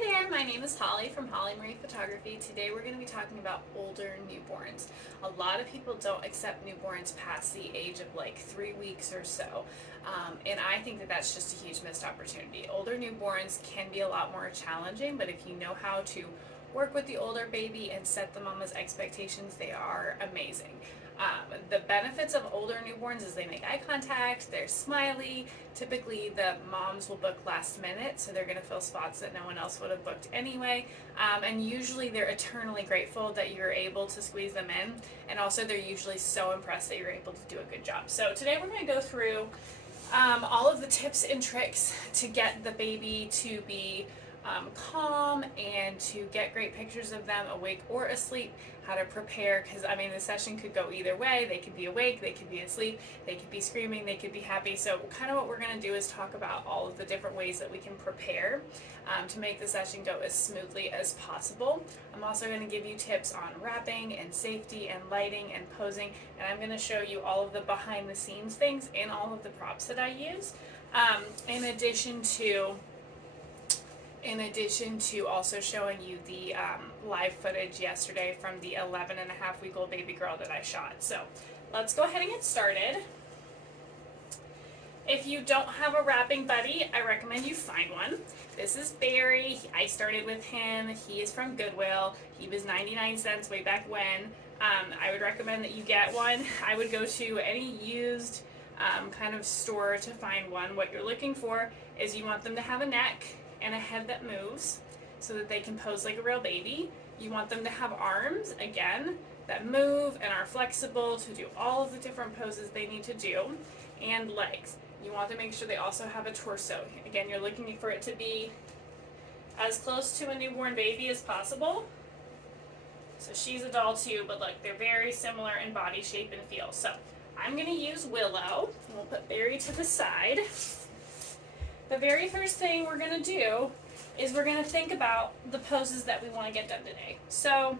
there, my name is Holly from Holly Marie Photography. Today we're going to be talking about older newborns. A lot of people don't accept newborns past the age of like 3 weeks or so, and I think that that's just a huge missed opportunity. Older newborns can be a lot more challenging, but if you know how to work with the older baby and set the mama's expectations, they are amazing. The benefits of older newborns is they make eye contact, they're smiley. Typically the moms will book last minute, so they're gonna fill spots that no one else would have booked anyway. And usually they're eternally grateful that you're able to squeeze them in, and also they're usually so impressed that you're able to do a good job. So today we're gonna go through all of the tips and tricks to get the baby to be calm and to get great pictures of them awake or asleep, how to prepare, because I mean the session could go either way. They could be awake, they could be asleep, they could be screaming, they could be happy. So kind of what we're going to do is talk about all of the different ways that we can prepare to make the session go as smoothly as possible. I'm also going to give you tips on wrapping and safety and lighting and posing, and I'm going to show you all of the behind the scenes things and all of the props that I use, in addition to also showing you the live footage yesterday from the 11-and-a-half-week-old baby girl that I shot. So let's go ahead and get started. If you don't have a wrapping buddy, I recommend you find one. This is Barry. I started with him. He is from Goodwill. He was 99 cents way back when. I would recommend that you get one. I would go to any used kind of store to find one. What you're looking for is you want them to have a neck and a head that moves so that they can pose like a real baby. You want them to have arms, again, that move and are flexible to do all of the different poses they need to do, and legs. You want to make sure they also have a torso. Again, you're looking for it to be as close to a newborn baby as possible. So she's a doll too, but look, they're very similar in body shape and feel. So I'm gonna use Willow, and we'll put Barry to the side. The very first thing we're going to do is we're going to think about the poses that we want to get done today. So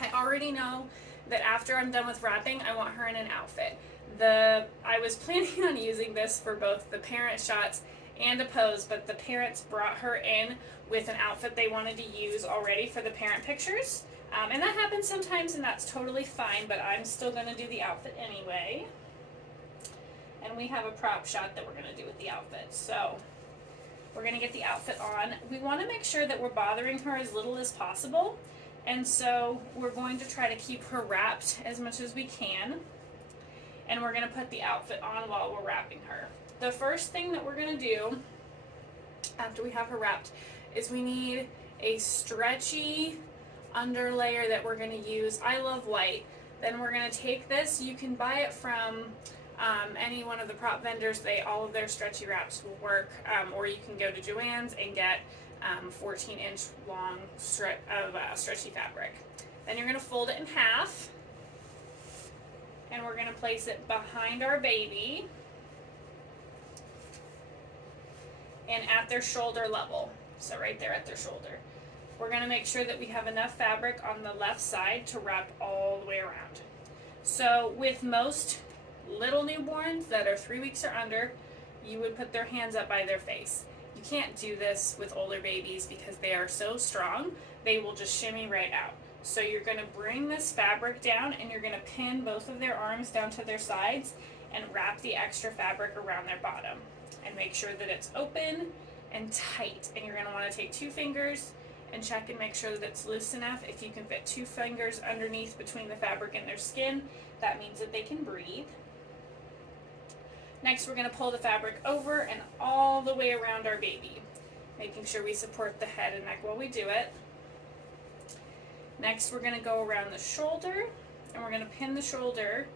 I already know that after I'm done with wrapping, I want her in an outfit. I was planning on using this for both the parent shots and a pose, but the parents brought her in with an outfit they wanted to use already for the parent pictures. And that happens sometimes, and that's totally fine, but I'm still going to do the outfit anyway. And we have a prop shot that we're going to do with the outfit. So we're going to get the outfit on. We want to make sure that we're bothering her as little as possible. And so we're going to try to keep her wrapped as much as we can. And we're going to put the outfit on while we're wrapping her. The first thing that we're going to do after we have her wrapped is we need a stretchy underlayer that we're going to use. I love white. Then we're going to take this. You can buy it from any one of the prop vendors. All of their stretchy wraps will work, or you can go to Joann's and get 14-inch long stretchy fabric. Then you're going to fold it in half, and we're going to place it behind our baby and at their shoulder level, so right there at their shoulder. We're going to make sure that we have enough fabric on the left side to wrap all the way around. So with most little newborns that are 3 weeks or under, you would put their hands up by their face. You can't do this with older babies because they are so strong, they will just shimmy right out. So you're going to bring this fabric down, and you're going to pin both of their arms down to their sides and wrap the extra fabric around their bottom. And make sure that it's open and tight. And you're going to want to take 2 fingers and check and make sure that it's loose enough. If you can fit 2 fingers underneath between the fabric and their skin, that means that they can breathe. Next, we're going to pull the fabric over and all the way around our baby, making sure we support the head and neck while we do it. Next, we're going to go around the shoulder, and we're going to pin the shoulder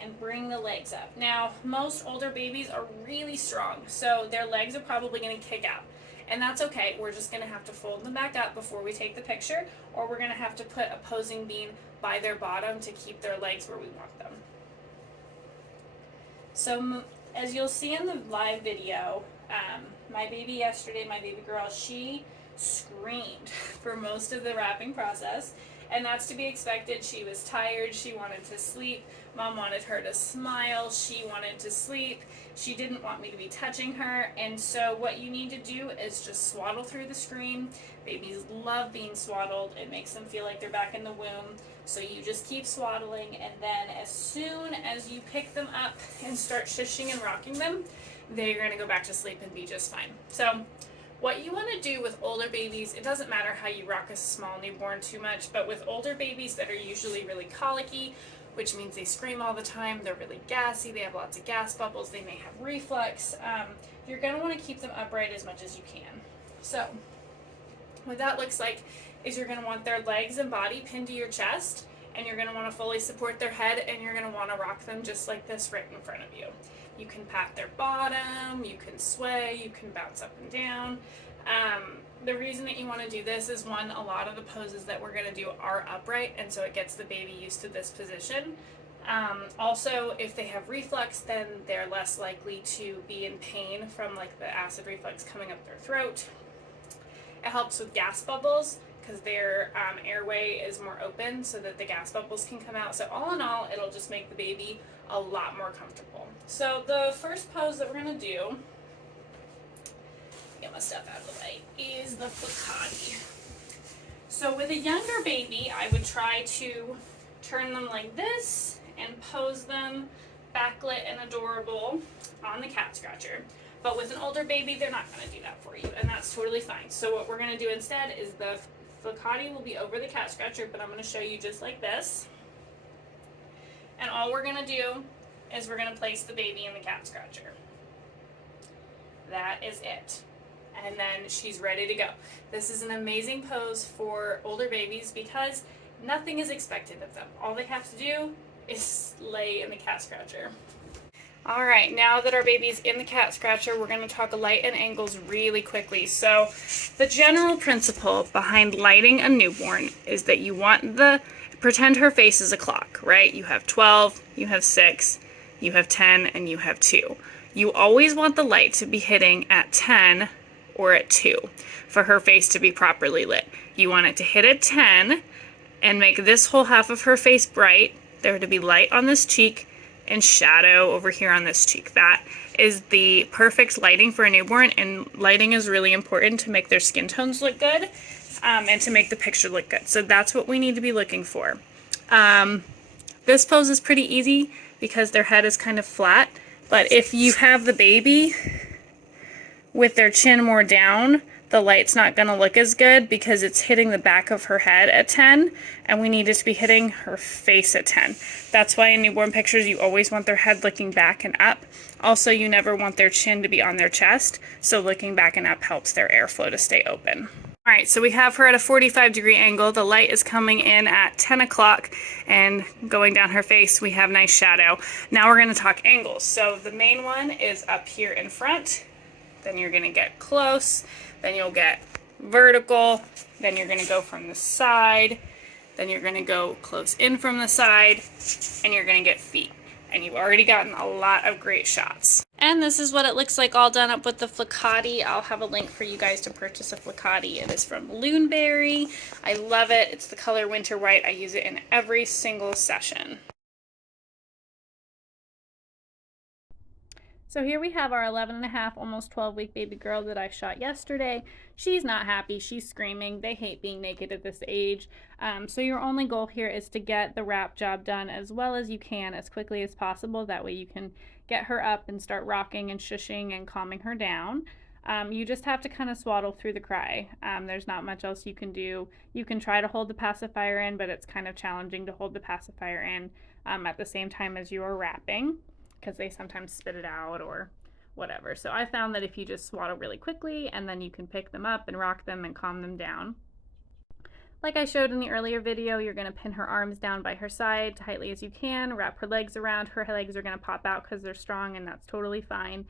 and bring the legs up. Now, most older babies are really strong, so their legs are probably going to kick out. And that's okay. We're just going to have to fold them back up before we take the picture, or we're going to have to put a posing bean by their bottom to keep their legs where we want them. So as you'll see in the live video, my baby yesterday, my baby girl, she screamed for most of the wrapping process, And that's to be expected. She was tired, she wanted to sleep. Mom wanted her to smile, she wanted to sleep. She didn't want me to be touching her, and so what you need to do is just swaddle through the screen. Babies love being swaddled. It makes them feel like they're back in the womb. So you just keep swaddling, and then as soon as you pick them up and start shushing and rocking them, they're going to go back to sleep and be just fine. So what you want to do with older babies, it doesn't matter how you rock a small newborn too much, but with older babies that are usually really colicky, which means they scream all the time, they're really gassy, they have lots of gas bubbles, they may have reflux, you're going to want to keep them upright as much as you can. So what that looks like is you're going to want their legs and body pinned to your chest, and you're going to want to fully support their head, and you're going to want to rock them just like this right in front of you. You can pat their bottom, you can sway, you can bounce up and down. The reason that you want to do this is, one, a lot of the poses that we're going to do are upright, and so it gets the baby used to this position. Also, if they have reflux, then they're less likely to be in pain from like the acid reflux coming up their throat. It helps with gas bubbles because their airway is more open so that the gas bubbles can come out. So all in all, it'll just make the baby a lot more comfortable. So the first pose that we're going to do, get my stuff out of the way, is the Flickady. So with a younger baby, I would try to turn them like this and pose them backlit and adorable on the cat scratcher. But with an older baby, they're not going to do that for you, and that's totally fine. So what we're going to do instead is the Flickady will be over the cat scratcher, but I'm going to show you just like this. And all we're going to do is we're going to place the baby in the cat scratcher. That is it. And then she's ready to go. This is an amazing pose for older babies because nothing is expected of them. All they have to do is lay in the cat scratcher. All right, now that our baby's in the cat scratcher, we're going to talk light and angles really quickly. So the general principle behind lighting a newborn is that you want pretend her face is a clock, right? You have 12, you have 6, you have 10, and you have 2. You always want the light to be hitting at 10 or at 2 for her face to be properly lit. You want it to hit at 10 and make this whole half of her face bright, there to be light on this cheek, and shadow over here on this cheek. That is the perfect lighting for a newborn, and lighting is really important to make their skin tones look good and to make the picture look good. So that's what we need to be looking for. This pose is pretty easy because their head is kind of flat, but if you have the baby with their chin more down, the light's not going to look as good because it's hitting the back of her head at 10, and we need it to be hitting her face at 10. That's why in newborn pictures you always want their head looking back and up. Also, you never want their chin to be on their chest, so looking back and up helps their airflow to stay open. All right, so we have her at a 45-degree angle. The light is coming in at 10 o'clock and going down her face. We have nice shadow. Now we're going to talk angles. So the main one is up here in front. Then you're going to get close. Then you'll get vertical. Then you're going to go from the side. Then you're going to go close in from the side. And you're going to get feet. And you've already gotten a lot of great shots. And this is what it looks like all done up with the Flickady. I'll have a link for you guys to purchase a Flickady. It is from Loonberry. I love it. It's the color Winter White. I use it in every single session. So here we have our 11.5, almost 12-week baby girl that I shot yesterday. She's not happy. She's screaming. They hate being naked at this age. So your only goal here is to get the wrap job done as well as you can, as quickly as possible. That way you can get her up and start rocking and shushing and calming her down. You just have to kind of swaddle through the cry. There's not much else you can do. You can try to hold the pacifier in, but it's kind of challenging to hold the pacifier in at the same time as you are wrapping, because they sometimes spit it out or whatever. So I found that if you just swaddle really quickly and then you can pick them up and rock them and calm them down. Like I showed in the earlier video, you're going to pin her arms down by her side tightly as you can, wrap her legs around. Her legs are going to pop out because they're strong, and that's totally fine.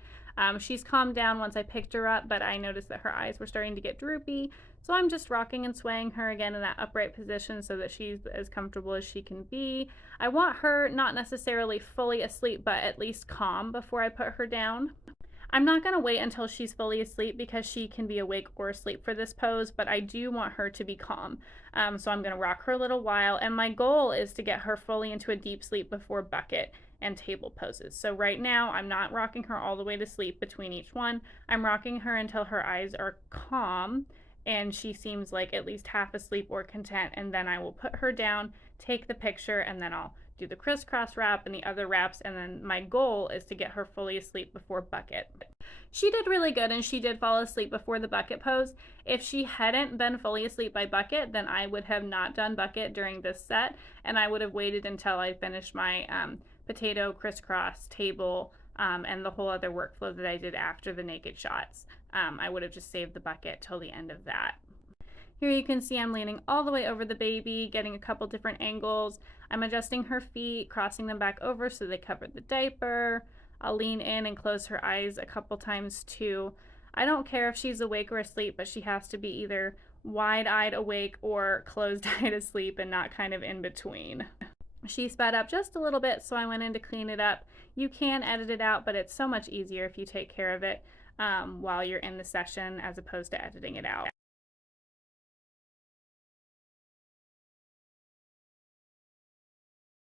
She's calmed down once I picked her up, but I noticed that her eyes were starting to get droopy, so I'm just rocking and swaying her again in that upright position so that she's as comfortable as she can be. I want her not necessarily fully asleep, but at least calm before I put her down. I'm not going to wait until she's fully asleep because she can be awake or asleep for this pose, but I do want her to be calm. So I'm going to rock her a little while, and my goal is to get her fully into a deep sleep before bucket and table poses. So right now, I'm not rocking her all the way to sleep between each one. I'm rocking her until her eyes are calm and she seems like at least half asleep or content, and then I will put her down, take the picture, and then I'll do the crisscross wrap and the other wraps, and then my goal is to get her fully asleep before bucket. She did really good, and she did fall asleep before the bucket pose. If she hadn't been fully asleep by bucket, then I would have not done bucket during this set, and I would have waited until I finished my potato crisscross table and the whole other workflow that I did after the naked shots. I would have just saved the bucket till the end of that. Here you can see I'm leaning all the way over the baby, getting a couple different angles. I'm adjusting her feet, crossing them back over so they cover the diaper. I'll lean in and close her eyes a couple times too. I don't care if she's awake or asleep, but she has to be either wide-eyed awake or closed-eyed asleep and not kind of in between. She sped up just a little bit, so I went in to clean it up. You can edit it out, but it's so much easier if you take care of it while you're in the session as opposed to editing it out.